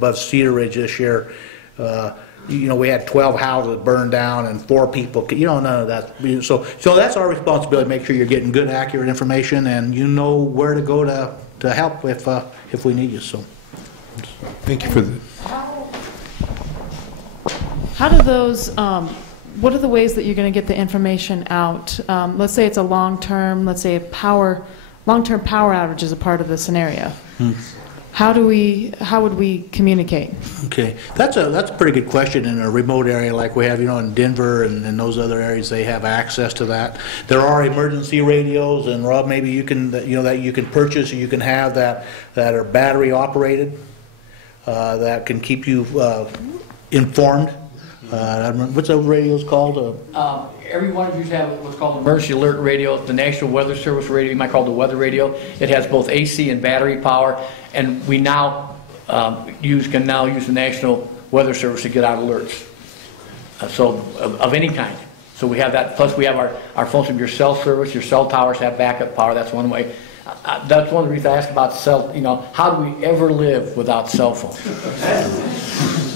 above Cedar Ridge this year. You know, we had 12 houses burned down and 4 people, you know, none of that. So that's our responsibility, make sure you're getting good, accurate information and you know where to go to help if we need you, so. Thank you for that. How do those, what are the ways that you're going to get the information out? Let's say it's a long-term, let's say long-term power outage is a part of the scenario. How would we communicate? Okay, that's a pretty good question. In a remote area like we have, you know, in Denver and those other areas, they have access to that. There are emergency radios, and Rob, maybe you can, you know, that you can purchase, and you can have that are battery operated, that can keep you informed. What's those radios called? Everyone usually have what's called an emergency alert radio. It's the National Weather Service radio. You might call it the weather radio. It has both AC and battery power, and we now can now use the National Weather Service to get out alerts. Of any kind. So we have that. Plus we have our phones from your cell service. Your cell towers have backup power. That's one way. That's one of the reasons I asked about cell. You know, how do we ever live without cell phones?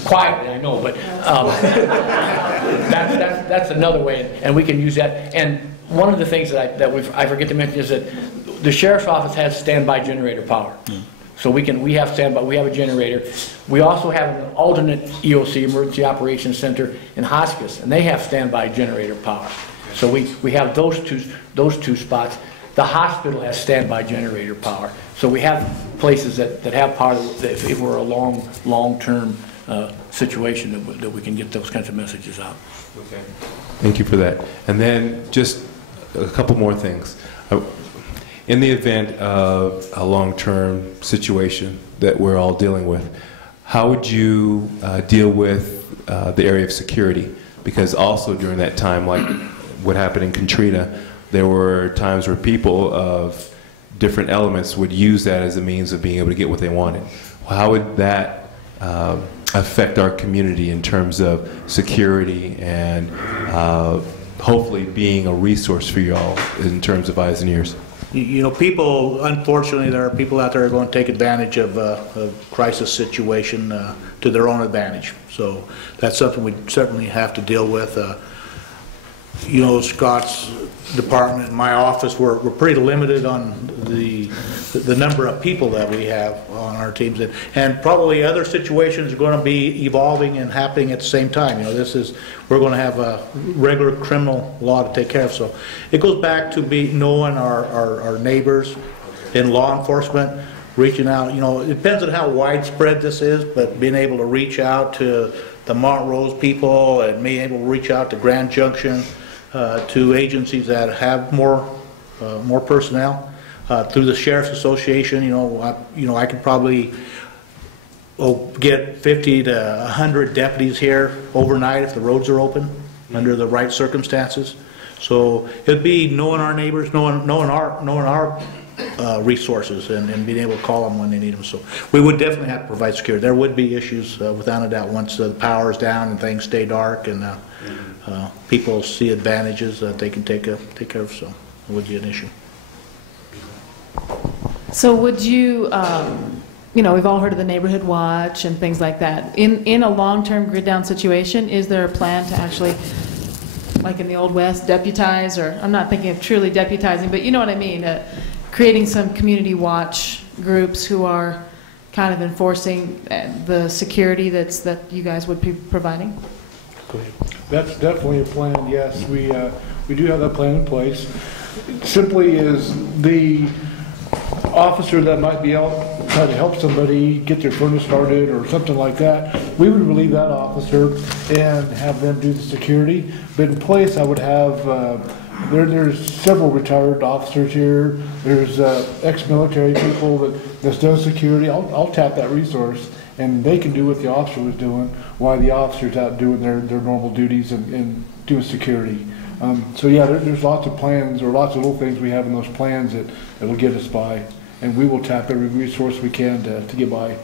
Quietly, I know, but that's another way, and we can use that. And one of the things that I forget to mention is that the sheriff's office has standby generator power. So we have standby. We have a generator. We also have an alternate EOC, Emergency Operations Center, in Hotchkiss, and they have standby generator power. So we have those two spots. The hospital has standby generator power. So we have places that have power if we're a long-term situation that we can get those kinds of messages out. Okay. Thank you for that. And then just a couple more things. In the event of a long-term situation that we're all dealing with, how would you deal with the area of security? Because also during that time, like what happened in Katrina, there were times where people of different elements would use that as a means of being able to get what they wanted. How would that affect our community in terms of security and hopefully being a resource for you all in terms of eyes and ears? You know, people, unfortunately, there are people out there who are going to take advantage of a crisis situation to their own advantage. So that's something we certainly have to deal with. You know, Scott's department, my office, we're pretty limited on the number of people that we have on our teams, and probably other situations are going to be evolving and happening at the same time. You know, we're going to have a regular criminal law to take care of. So it goes back to knowing our neighbors in law enforcement, reaching out. You know, it depends on how widespread this is, but being able to reach out to the Montrose people and being able to reach out to Grand Junction, to agencies that have more personnel, through the Sheriff's Association. You know, I could probably get 50 to 100 deputies here overnight if the roads are open under the right circumstances. So it'd be knowing our neighbors, knowing our resources, and being able to call them when they need them. So we would definitely have to provide security. There would be issues without a doubt once the power is down and things stay dark, and people see advantages that they can take care of. So it would be an issue. So would you, you know, we've all heard of the neighborhood watch and things like that. In a long-term grid down situation, is there a plan to actually, like in the Old West, deputize, or I'm not thinking of truly deputizing, but you know what I mean, creating some community watch groups who are kind of enforcing the security that you guys would be providing? Go ahead. That's definitely a plan, yes. We do have that plan in place. Simply is the officer that might be out trying to help somebody get their furnace started or something like that, we would relieve that officer and have them do the security. But in place, I would have, there's several retired officers here. There's ex-military people that's done security. I'll tap that resource, and they can do what the officer was doing while the officer's out doing their normal duties and doing security. So yeah, there's lots of plans, or lots of little things we have in those plans that'll get us by, and we will tap every resource we can to get by.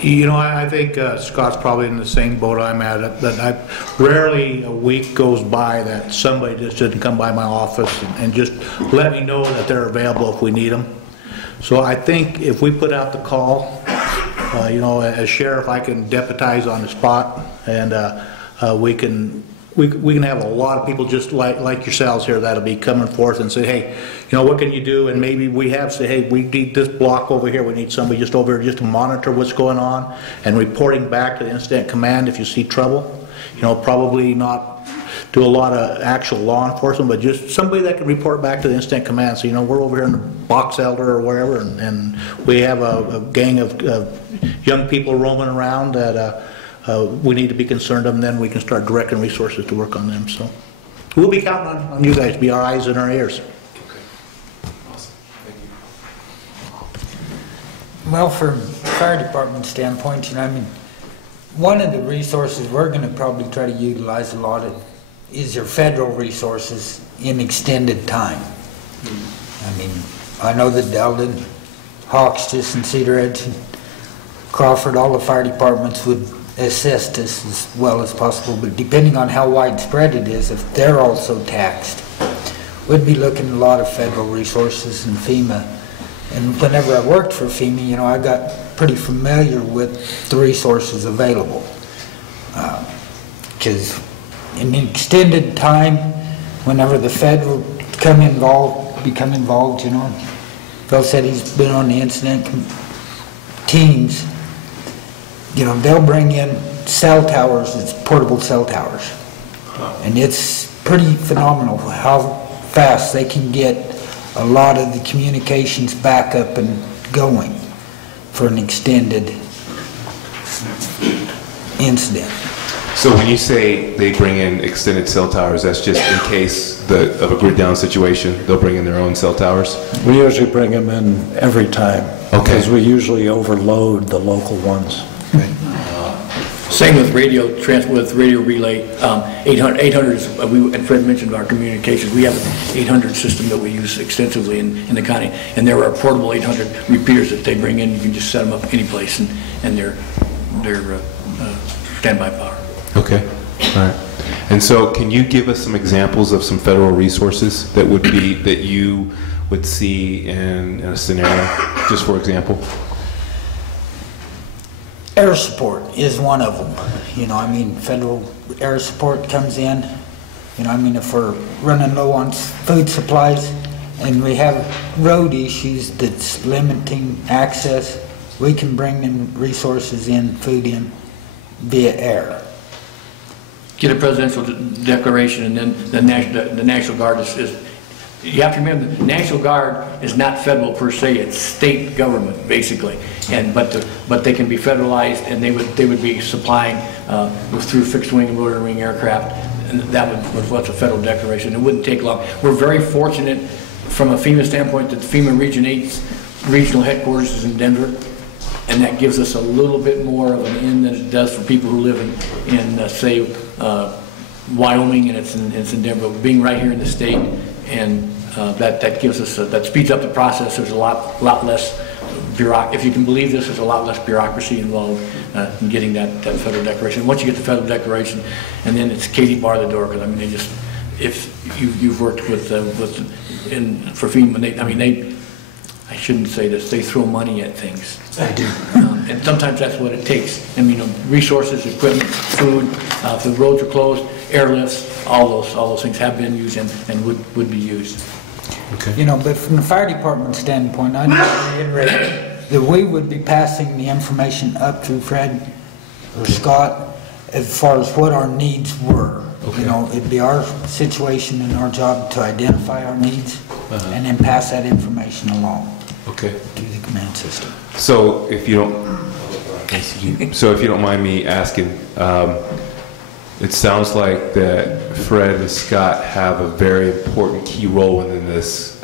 You know, I think Scott's probably in the same boat I'm at. That rarely a week goes by that somebody just didn't come by my office and just let me know that they're available if we need them. So I think if we put out the call, You know, as sheriff, I can deputize on the spot, and we can have a lot of people just like yourselves here that'll be coming forth and say, hey, you know, what can you do? And maybe we have say, hey, we need this block over here. We need somebody just over here just to monitor what's going on and reporting back to the incident command if you see trouble. You know, probably not do a lot of actual law enforcement, but just somebody that can report back to the incident command. So, you know, we're over here in the Box Elder or wherever, and we have a gang of young people roaming around that we need to be concerned of, and then we can start directing resources to work on them. So we'll be counting on you guys to be our eyes and our ears. Okay. Awesome. Thank you. Well, from fire department standpoint, you know, I mean, one of the resources we're going to probably try to utilize a lot of is your federal resources in extended time. I mean, I know that Delden, Hawks, and Cedar Edge, and Crawford, all the fire departments would assist us as well as possible, but depending on how widespread it is, if they're also taxed, we'd be looking at a lot of federal resources and FEMA. And whenever I worked for FEMA, you know, I got pretty familiar with the resources available. Because in extended time, whenever the federal become involved, you know, Phil said he's been on the incident teams, you know, they'll bring in cell towers, it's portable cell towers. And it's pretty phenomenal how fast they can get a lot of the communications back up and going for an extended incident. So when you say they bring in extended cell towers, that's just in case of a grid down situation, they'll bring in their own cell towers? We usually bring them in every time. Okay. Because we usually overload the local ones. Same with radio relay. 800 is, and Fred mentioned our communications. We have an 800 system that we use extensively in the county, and there are portable 800 repeaters that they bring in. You can just set them up any place, and they're standby power. Okay, all right. And so can you give us some examples of some federal resources that you would see in a scenario, just for example? Air support is one of them. You know, I mean, federal air support comes in. You know, I mean, if we're running low on food supplies and we have road issues that's limiting access, we can bring in resources in, food in, via air. Get a presidential declaration, and then the National Guard is you have to remember, the National Guard is not federal per se; it's state government basically. But they can be federalized, and they would be supplying through fixed wing and rotary wing aircraft, and that was what's a federal declaration. It wouldn't take long. We're very fortunate from a FEMA standpoint that FEMA Region 8's regional headquarters is in Denver, and that gives us a little bit more of an in than it does for people who live in say Wyoming, and it's in Denver. Being right here in the state, and that gives us that speeds up the process. There's a lot less if you can believe this, there's a lot less bureaucracy involved in getting that federal declaration. Once you get the federal declaration, and then it's Katie bar the door, because I mean they just, if you've worked for FEMA, I shouldn't say this, they throw money at things. I do. And sometimes that's what it takes. I mean, resources, equipment, food, if the roads are closed, airlifts, all those things have been used and would be used. Okay. You know, but from the fire department standpoint, I'd reiterate that we would be passing the information up through Fred or Scott as far as what our needs were. Okay. You know, it'd be our situation and our job to identify our needs and then pass that information along. Okay. To the command system. So if you don't mind me asking, it sounds like that Fred and Scott have a very important key role within this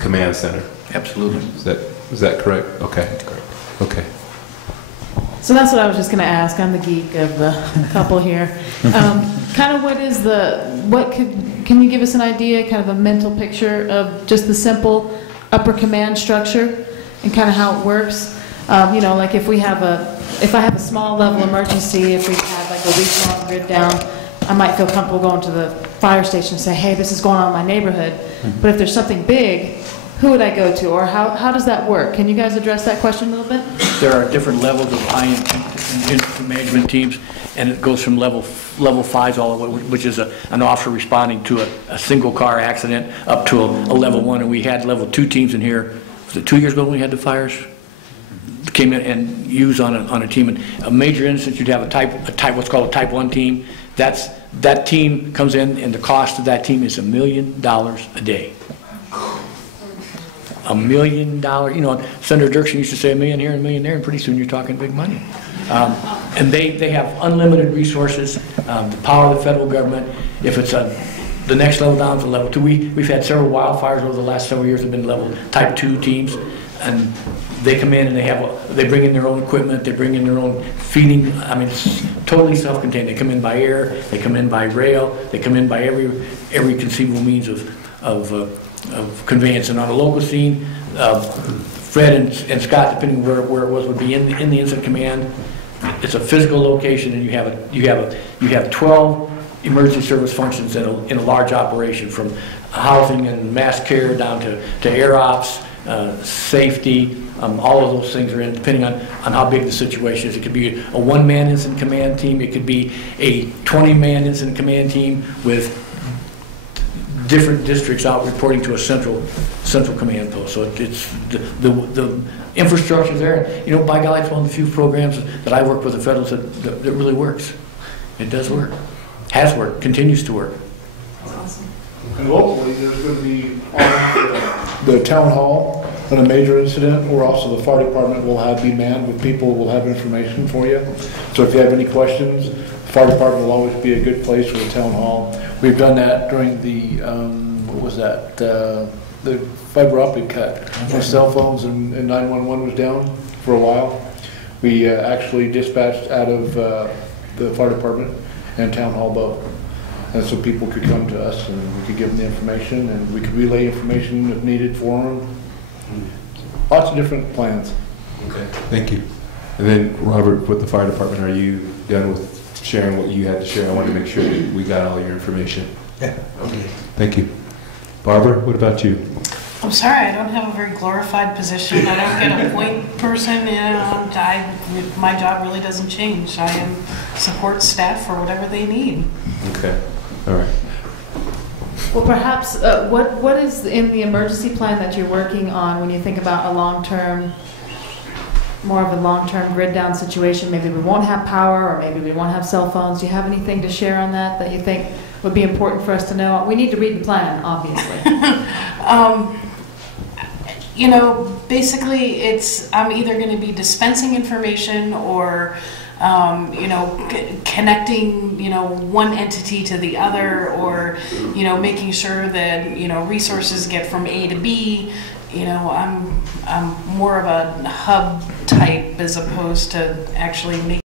command center. Absolutely. Is that correct? Okay. That's correct. Okay. So that's what I was just going to ask. I'm the geek of the couple here. Kind of can you give us an idea, kind of a mental picture of just the simple upper command structure and kind of how it works? You know, like if I have a small level emergency, if we have like a week-long grid down, I might feel comfortable going to the fire station and say, hey, this is going on in my neighborhood. But if there's something big, who would I go to, or how does that work? Can you guys address that question a little bit? There are different levels of IMT incident management teams, and it goes from level 5s all the way, which is an officer responding to a single car accident, up to a level 1. And we had level 2 teams in here. Was it 2 years ago when we had the fires? Came in and used on a team. And a major incident, you'd have a type what's called a type 1 team. That team comes in, and the cost of that team is $1 million a day. $1 million. You know, Senator Dirksen used to say $1 million here and $1 million there, and pretty soon you're talking big money. And they have unlimited resources, the power of the federal government. If it's the next level down to level 2, we've had several wildfires over the last several years that have been level type 2 teams, and they come in and they bring in their own equipment, they bring in their own feeding. I mean, it's totally self-contained. They come in by air, they come in by rail, they come in by every conceivable means of conveyance. And on a local scene, Fred and Scott, depending where it was, would be in the incident command. It's a physical location, and you have 12 emergency service functions in a large operation, from housing and mass care down to air ops, safety. All of those things are in, depending on how big the situation is. It could be a one-man incident command team. It could be a 20-man incident command team with different districts out reporting to a central command post. So it's the infrastructure there. You know, by God, it's one of the few programs that I work with the federals that really works. It does work, has worked, continues to work. That's awesome. And locally, there's going to be on the town hall, on a major incident, or also the fire department will be manned with people who will have information for you. So if you have any questions, the fire department will always be a good place for the town hall. We've done that during the, what was that, the fiber optic cut, when cell phones and 911 was down for a while. We actually dispatched out of the fire department and town hall both. And so people could come to us and we could give them the information, and we could relay information if needed for them. Lots of different plans. Okay, thank you. And then, Robert, with the fire department, are you done with sharing what you had to share? I wanted to make sure that we got all your information. Yeah. Okay, thank you. Barbara, what about you? I'm sorry, I don't have a very glorified position. I don't get a point person. You know, my job really doesn't change. I am support staff for whatever they need. Okay, all right. Well, perhaps, what is in the emergency plan that you're working on when you think about a long-term, more of a long-term grid down situation? Maybe we won't have power, or maybe we won't have cell phones. Do you have anything to share on that you think would be important for us to know? We need to read the plan, obviously. You know, basically I'm either going to be dispensing information or you know, connecting, you know, one entity to the other, or, you know, making sure that, you know, resources get from A to B. You know, I'm more of a hub type as opposed to actually making